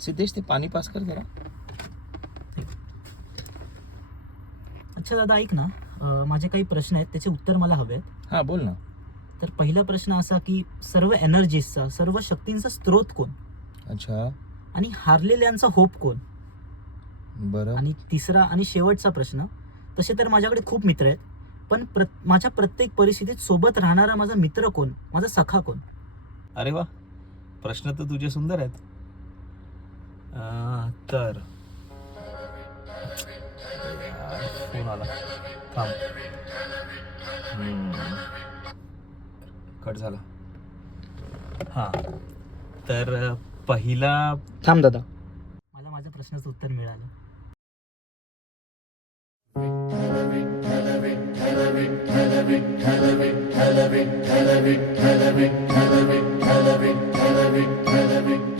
सिद्धेश ते पाणी पास कर जरा. अच्छा दादा ऐक ना, माझे काही प्रश्न आहेत, त्याचे उत्तर मला हवे आहेत. हां बोल ना. तर पहिला प्रश्न असा की सर्व एनर्जीजचा, सर्व शक्तींचा स्रोत कोण? अच्छा. आणि हारलेल्यांचा होप कोण? बरं. आणि तिसरा आणि शेवटचा प्रश्न, तसे तर माझ्याकडे खूप मित्र आहेत, पण माझ्या प्रत्येक परिस्थितीत सोबत राहणारा माझा मित्र कोण, माझा सखा कोण? अरे वा, प्रश्न तर तुझे सुंदर आहेत. तर फोन आला, थांब. कट झाला. हां, तर पहिला. थांब दादा, मला माझ्या प्रश्नाचं उत्तर मिळालं. Television.